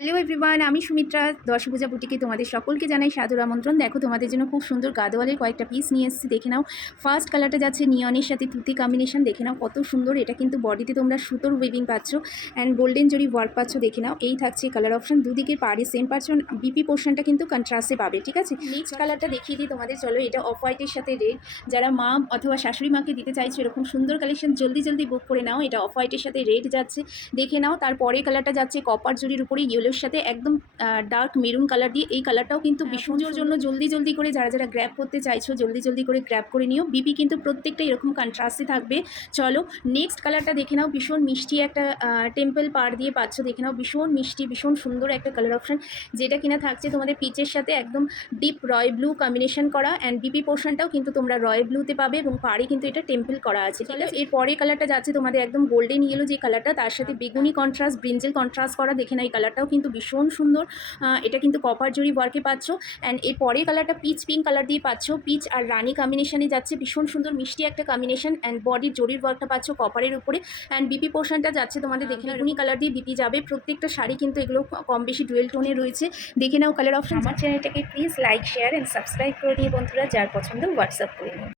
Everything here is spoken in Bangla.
হ্যালো এভরিওয়ান, আমি সুমিত্রা দশভুজা বুটিকে তোমাদের সকলকে জানাই সাদর আমন্ত্রণ। দেখো তোমাদের জন্য খুব সুন্দর গাদোয়ালের কয়েকটা পিস নিয়ে এসেছি, দেখে নাও। ফার্স্ট কালারটা যাচ্ছে নিয়নের সাথে তুতি কম্বিনেশন, দেখে নাও কত সুন্দর। এটা কিন্তু বডিতে তোমরা সুতোর উইভিং পাচ্ছ অ্যান্ড গোল্ডেন জরি ওয়ার্ক পাচ্ছ, দেখে নাও। এই থাকছে কালার অপশন, দুদিকের পাড়ে সেম পাচ্ছ। বিপি পোর্শনটা কিন্তু কন্ট্রাস্টে পাবে, ঠিক আছে। নেক্সট কালারটা দেখিয়ে দিই তোমাদের, চলো। এটা অফ হোয়াইটের সাথে রেড, যারা মা অথবা শাশুড়ি মাকে দিতে চাইছো এরকম সুন্দর কালেকশন জলদি জলদি বুক করে নাও। এটা অফ হোয়াইটের সাথে রেড যাচ্ছে, দেখে নাও। তারপরে কালারটা যাচ্ছে কপার জরির উপরে ইয়েলোর সাথে একদম ডার্ক মেরুন কালার দিয়ে। এই কালারটাও কিন্তু পুজোর জন্য জলদি জলদি করে যারা যারা গ্র্যাব করতে চাইছো জলদি জলদি করে গ্র্যাব করে নিও। বিপি কিন্তু প্রত্যেকটা এরকম কন্ট্রাস্টে থাকবে। চলো নেক্সট কালারটা দেখে নাও, ভীষণ মিষ্টি একটা টেম্পল পাড় দিয়ে পাচ্ছ, দেখে নাও। ভীষণ মিষ্টি, ভীষণ সুন্দর একটা কালার অপশন, যেটা কিনা থাকছে তোমাদের পিচের সাথে একদম ডিপ রয় ব্লু কম্বিনেশন করা। অ্যান্ড বিপি পোর্শনটাও কিন্তু তোমরা রয় ব্লুতে পাবে এবং পাড়ে কিন্তু এটা টেম্পল করা আছে। তাহলে এর পরে কালারটা যাচ্ছে তোমাদের একদম গোল্ডেন ইয়েলো যে কালারটা, তার সাথে বেগুনি কন্ট্রাস্ট ব্রিঞ্জেল কন্ট্রাস্ট করা, দেখে নাও। এই কালারটাও কিন্তু ভীষণ সুন্দর। এটা কিন্তু কপার জরি ওয়ার্কে পাচ্ছ। অ্যান্ড এর পরের কালারটা পিচ পিঙ্ক কালার দিয়ে পাচ্ছ, পিচ আর রানি কম্বিনেশনে যাচ্ছে, ভীষণ সুন্দর মিষ্টি একটা কম্বিনেশন। অ্যান্ড বডির জরির ওয়ার্কটা পাচ্ছ কপারের উপরে। অ্যান্ড বিপি পোর্শনটা যাচ্ছে তোমাদের, দেখে নাও, বেগুনি কালার দিয়ে বিপি যাবে। প্রত্যেকটা শাড়ি কিন্তু এগুলো কম বেশি ডুয়েল টোনে রয়েছে, দেখে নাও কালার অপশন। আমার চ্যানেলটাকে please like share and subscribe করে নিয়ে বন্ধুরা, যার পছন্দ হোয়াটসঅ্যাপ করে নিও।